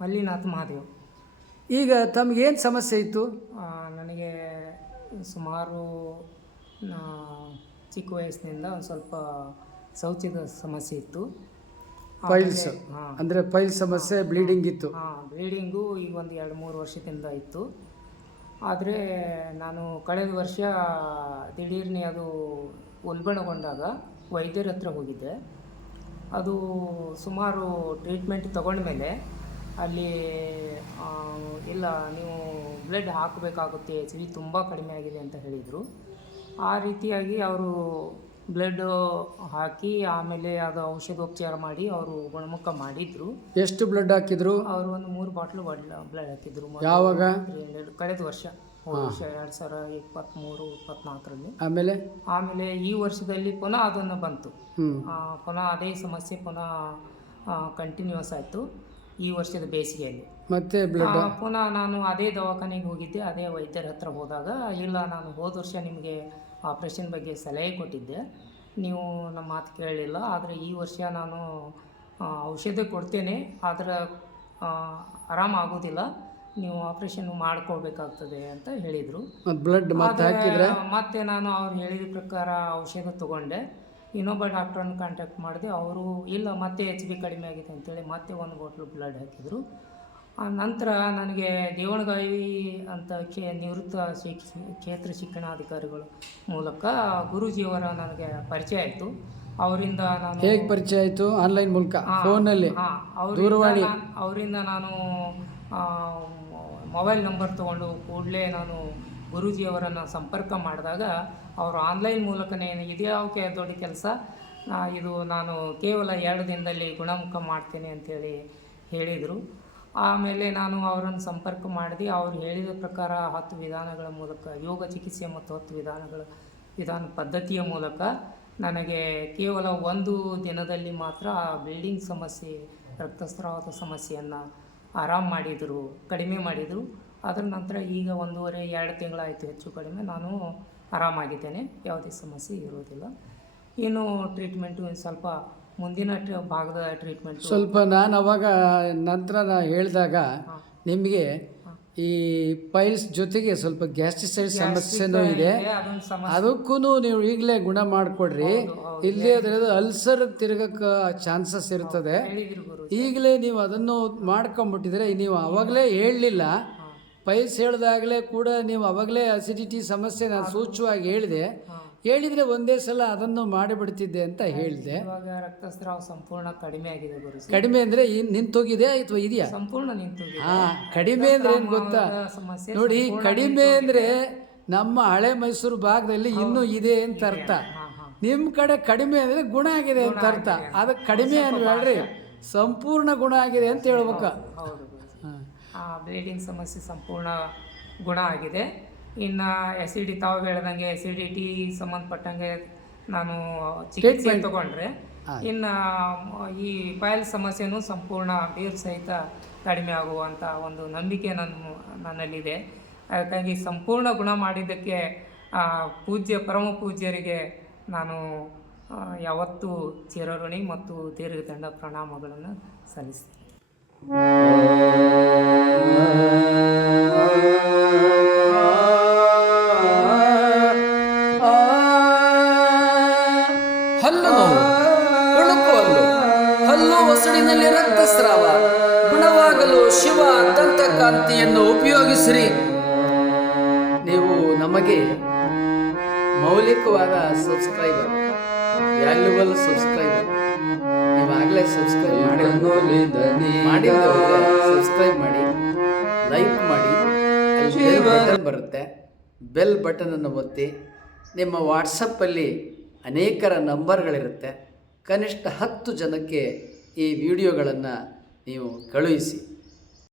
ಮಲ್ಲಿನಾಥ್ ಮಹಾದೇವ್. ಈಗ ತಮಗೇನು ಸಮಸ್ಯೆ ಇತ್ತು? ನನಗೆ ಸುಮಾರು ಚಿಕ್ಕ ವಯಸ್ಸಿನಿಂದ ಒಂದು ಸ್ವಲ್ಪ ಶೌಚದ ಸಮಸ್ಯೆ ಇತ್ತು. ಪೈಲ್ಸ್ ಹಾಂ. ಅಂದರೆ ಪೈಲ್ಸ್ ಸಮಸ್ಯೆ ಬ್ಲೀಡಿಂಗ್ ಇತ್ತು. ಹಾಂ ಬ್ಲೀಡಿಂಗು ಈಗ ಒಂದು ಎರಡು ಮೂರು ವರ್ಷದಿಂದ ಇತ್ತು. ಆದರೆ ನಾನು ಕಳೆದ ವರ್ಷ ದಿಢೀರ್ನೆ ಅದು ಉಲ್ಬಣಗೊಂಡಾಗ ವೈದ್ಯರ ಹತ್ರ ಹೋಗಿದ್ದೆ. ಅದು ಸುಮಾರು ಟ್ರೀಟ್ಮೆಂಟ್ ತಗೊಂಡ್ಮೇಲೆ ಅಲ್ಲಿ ಇಲ್ಲ ನೀವು ಬ್ಲಡ್ ಹಾಕಬೇಕಾಗುತ್ತೆ ಎಚ್ ಬಿ ತುಂಬ ಕಡಿಮೆ ಆಗಿದೆ ಅಂತ ಹೇಳಿದರು. ಆ ರೀತಿಯಾಗಿ ಅವರು ಬ್ಲಡ್ ಹಾಕಿ ಆಮೇಲೆ ಅದು ಔಷಧೋಪಚಾರ ಮಾಡಿ ಅವರು ಗುಣಮುಖ ಮಾಡಿದ್ರು. ಎಷ್ಟು ಬ್ಲಡ್ ಹಾಕಿದ್ರು? ಅವರು ಒಂದು ಮೂರು ಬಾಟ್ಲು ಬ್ಲಡ್ ಹಾಕಿದ್ರು. ಯಾವಾಗ? 300 ಕಳೆದ ವರ್ಷ. ವರ್ಷ ಎರಡು ಸಾವಿರ ಇಪ್ಪತ್ತ್ಮೂರು ಇಪ್ಪತ್ನಾಲ್ಕರಲ್ಲಿ. ಆಮೇಲೆ? ಆಮೇಲೆ ಈ ವರ್ಷದಲ್ಲಿ ಪುನಃ ಅದನ್ನು ಬಂತು. ಪುನಃ ಅದೇ ಸಮಸ್ಯೆ ಪುನಃ ಕಂಟಿನ್ಯೂಸ್ ಆಯಿತು. ಈ ವರ್ಷದ ಬೇಸಿಗೆಯಲ್ಲಿ. ಮತ್ತೆ ಬ್ಲಡ್ ಆ, ಪುನಃ ನಾನು ಅದೇ ದವಾಖಾನೆಗೆ ಹೋಗಿದ್ದೆ ಅದೇ ವೈದ್ಯರ ಹತ್ರ ಹೋದಾಗ ಇಲ್ಲ ನಾನು ಹೋದ ವರ್ಷ ನಿಮಗೆ ಆಪ್ರೇಷನ್ ಬಗ್ಗೆ ಸಲಹೆ ಕೊಟ್ಟಿದ್ದೆ. ನೀವು ನಮ್ಮ ಮಾತು ಕೇಳಲಿಲ್ಲ ಆದರೆ ಈ ವರ್ಷ ನಾನು ಆ, ಔಷಧ ಕೊಡ್ತೇನೆ ಆದರೆ ಆರಾಮಾಗೋದಿಲ್ಲ ನೀವು ಆಪ್ರೇಷನ್ ಮಾಡ್ಕೊಳ್ಬೇಕಾಗ್ತದೆ ಅಂತ ಹೇಳಿದರು. ಮತ್ತು ಬ್ಲಡ್ ಮತ್ತೆ ಹಾಕಿದ್ರೆ? ಮತ್ತೆ ನಾನು ಅವ್ರು ಹೇಳಿದ ಪ್ರಕಾರ ಔಷಧ ತಗೊಂಡೆ. ಇನ್ನೊಬ್ಬ ಡಾಕ್ಟ್ರನ್ನು ಕಾಂಟ್ಯಾಕ್ಟ್ ಮಾಡಿದೆ. ಅವರು ಇಲ್ಲ ಮತ್ತೆ ಎಚ್ ಬಿ ಕಡಿಮೆ ಆಗಿದೆ ಅಂತೇಳಿ ಮತ್ತೆ ಒಂದು ಬಾಟ್ಲು ಬ್ಲಡ್ ಹಾಕಿದರು. ಆ ನಂತರ ನನಗೆ ದೇವಣಗಾವಿ ಅಂತ ಕೆ ನಿವೃತ್ತ ಶಿಕ್ಷ ಕ್ಷೇತ್ರ ಶಿಕ್ಷಣಾಧಿಕಾರಿಗಳ ಮೂಲಕ ಗುರುಜಿಯವರ ನನಗೆ ಪರಿಚಯ ಆಯಿತು. ಅವರಿಂದ ನಾನು ಹೇಗೆ ಪರಿಚಯ ಆಯಿತು? ಆನ್ಲೈನ್ ಮೂಲಕ? ಫೋನಲ್ಲಿ? ಹಾ, ದೂರವಾಣಿ. ಅವರಿಂದ ನಾನು ಮೊಬೈಲ್ ನಂಬರ್ ತೊಗೊಂಡು ಕೂಡಲೇ ನಾನು ಗುರೂಜಿಯವರನ್ನು ಸಂಪರ್ಕ ಮಾಡಿದಾಗ ಅವರು ಆನ್ಲೈನ್ ಮೂಲಕನೇ ಇದ್ಯಾವುಕೆ ದೊಡ್ಡ ಕೆಲಸ. ಇದು ನಾನು ಕೇವಲ ಎರಡು ದಿನದಲ್ಲಿ ಗುಣಮುಖ ಮಾಡ್ತೇನೆ ಅಂಥೇಳಿ ಹೇಳಿದರು. ಆಮೇಲೆ ನಾನು ಅವರನ್ನು ಸಂಪರ್ಕ ಮಾಡಿದೆ. ಅವರು ಹೇಳಿದ ಪ್ರಕಾರ ಹತ್ತು ವಿಧಾನಗಳ ಮೂಲಕ, ಯೋಗ ಚಿಕಿತ್ಸೆ ಮತ್ತು ಹತ್ತು ವಿಧಾನಗಳ ವಿಧಾನ ಪದ್ಧತಿಯ ಮೂಲಕ ನನಗೆ ಕೇವಲ ಒಂದು ದಿನದಲ್ಲಿ ಮಾತ್ರ ಆ ಬಿಲ್ಡಿಂಗ್ ಸಮಸ್ಯೆ, ರಕ್ತಸ್ರಾವದ ಸಮಸ್ಯೆಯನ್ನು ಆರಾಮ ಮಾಡಿದರು, ಕಡಿಮೆ ಮಾಡಿದರು. ಅದರ ನಂತರ ಈಗ ಒಂದೂವರೆ ಎರಡು ತಿಂಗಳಾಯಿತು ಹೆಚ್ಚು ಕಡಿಮೆ. ನಾನು ಆರಾಮಾಗಿದ್ದೇನೆ. ಯಾವುದೇ ಸಮಸ್ಯೆ ಇರೋದಿಲ್ಲ ಏನು ಟ್ರೀಟ್ಮೆಂಟು ಇನ್ನು ಸ್ವಲ್ಪ ಮುಂದಿನ ಟ್ರ- ಭಾಗದ ಟ್ರೀಟ್ಮೆಂಟ್ ಸ್ವಲ್ಪ ನಾನು ಅವಾಗ ನಂತರ ನಾನು ಹೇಳಿದಾಗ ನಿಮಗೆ ಈ ಪೈಲ್ಸ್ ಜೊತೆಗೆ ಸ್ವಲ್ಪ ಗ್ಯಾಸ್ಟ್ರಿಸೈಡ್ ಸಮಸ್ಯೆನೂ ಇದೆ. ಅದೊಂದು ಸಮಸ್ಯೆ. ಅದಕ್ಕೂ ನೀವು ಈಗಲೇ ಗುಣ ಮಾಡಿಕೊಡ್ರಿ. ಇಲ್ಲೇ ಅದ್ರ ಅಲ್ಸರ್ ತಿರುಗಕ್ಕೆ ಚಾನ್ಸಸ್ ಇರ್ತದೆ. ಹೇಳಿದ್ರು ಗುರು ಈಗಲೇ ನೀವು ಅದನ್ನು ಮಾಡ್ಕೊಂಬಿಟ್ಟಿದ್ರೆ ನೀವು ಅವಾಗಲೇ ಹೇಳಲಿಲ್ಲ. ಪೈಲ್ಸ್ ಹೇಳಿದಾಗಲೇ ಕೂಡ ನೀವು ಅವಾಗಲೇ ಅಸಿಡಿಟಿ ಸಮಸ್ಯೆ ನಾನು ಸೂಚ್ಯವಾಗಿ ಹೇಳಿದೆ. ಹೇಳಿದರೆ ಒಂದೇ ಸಲ ಅದನ್ನು ಮಾಡಿಬಿಡ್ತಿದ್ದೆ ಅಂತ ಹೇಳಿದೆ. ಇವಾಗ ರಕ್ತಸ್ರಾವ ಸಂಪೂರ್ಣ ಕಡಿಮೆ ಆಗಿದೆ ಗುರು ಕಡಿಮೆ ಅಂದರೆ ನಿಂತೋಗಿದೆ ಅಥವಾ ಇದೆಯಾ? ಸಂಪೂರ್ಣ ನಿಂತೋಗಿದೆ. ಹಾಂ ಕಡಿಮೆ ಅಂದರೆ ಏನು ಗೊತ್ತಾ? ಸಮಸ್ಯೆ ನೋಡಿ ಕಡಿಮೆ ಅಂದರೆ ನಮ್ಮ ಹಳೆ ಮೈಸೂರು ಭಾಗದಲ್ಲಿ ಇನ್ನೂ ಇದೆ ಅಂತ ಅರ್ಥ. ನಿಮ್ಮ ಕಡೆ ಕಡಿಮೆ ಅಂದರೆ ಗುಣ ಆಗಿದೆ ಅಂತ ಅರ್ಥ. ಅದಕ್ಕೆ ಕಡಿಮೆ ಅನ್ಬೇಡ್ರಿ ಸಂಪೂರ್ಣ ಗುಣ ಆಗಿದೆ ಅಂತ ಹೇಳ್ಬೇಕು. ಬ್ಲೀಡಿಂಗ್ ಸಮಸ್ಯೆ ಸಂಪೂರ್ಣ ಗುಣ ಆಗಿದೆ. ಇನ್ನು ಎಸಿಡಿ ತಾವು ಹೇಳ್ದಂಗೆ ಎಸಿಡಿಟಿ ಸಂಬಂಧಪಟ್ಟಂಗೆ ನಾನು ಚಿಕಿತ್ಸೆ ತಗೊಂಡ್ರೆ ಇನ್ನು ಈ ಪೈಲ್ ಸಮಸ್ಯೆನೂ ಸಂಪೂರ್ಣ ಬೀರ್ ಸಹಿತ ಕಡಿಮೆ ಆಗುವಂಥ ಒಂದು ನಂಬಿಕೆ ನನ್ನ ನನ್ನಲ್ಲಿದೆ. ಅದಕ್ಕಾಗಿ ಸಂಪೂರ್ಣ ಗುಣ ಮಾಡಿದ್ದಕ್ಕೆ ಪೂಜ್ಯ ಪರಮ ಪೂಜ್ಯರಿಗೆ ನಾನು ಯಾವತ್ತೂ ಚಿರಋಣಿ ಮತ್ತು ದೀರ್ಘದಂಡ ಪ್ರಣಾಮಗಳನ್ನು ಸಲ್ಲಿಸ್ತೀನಿ. ಹಲ್ಲು ನೋವು, ಉಳುಕು ಹಲ್ಲು. ರಕ್ತಸ್ರಾವ. ಗುಣವಾಗಲು ಶಿವ ದಂತಕಾಂತಿಯನ್ನು ಉಪಯೋಗಿಸಿರಿ. ನೀವು ನಮಗೆ ಮೌಲಿಕವಾದ ಸಬ್ಸ್ಕ್ರೈಬರ್ ವ್ಯಾಲ್ಯೂಬಲ್ ಸಬ್ಸ್ಕ್ರೈಬರ್ ಸಬ್ಸ್ಕ್ರೈಬ್ ಮಾಡಿ. ಒಲಿದನೀಗ ಮಾಡಿದ್ದವ್ರಿಗೆ ಸಬ್ಸ್ಕ್ರೈಬ್ ಮಾಡಿ ಲೈಕ್ ಮಾಡಿ. ಬೆಲ್ ಬಟನ್ ಬರುತ್ತೆ. ಬೆಲ್ ಬಟನನ್ನು ಒತ್ತಿ. ನಿಮ್ಮ ವಾಟ್ಸಪ್ಪಲ್ಲಿ ಅನೇಕರ ನಂಬರ್ಗಳಿರುತ್ತೆ. ಕನಿಷ್ಠ ಹತ್ತು ಜನಕ್ಕೆ ಈ ವಿಡಿಯೋಗಳನ್ನು ನೀವು ಕಳುಹಿಸಿ.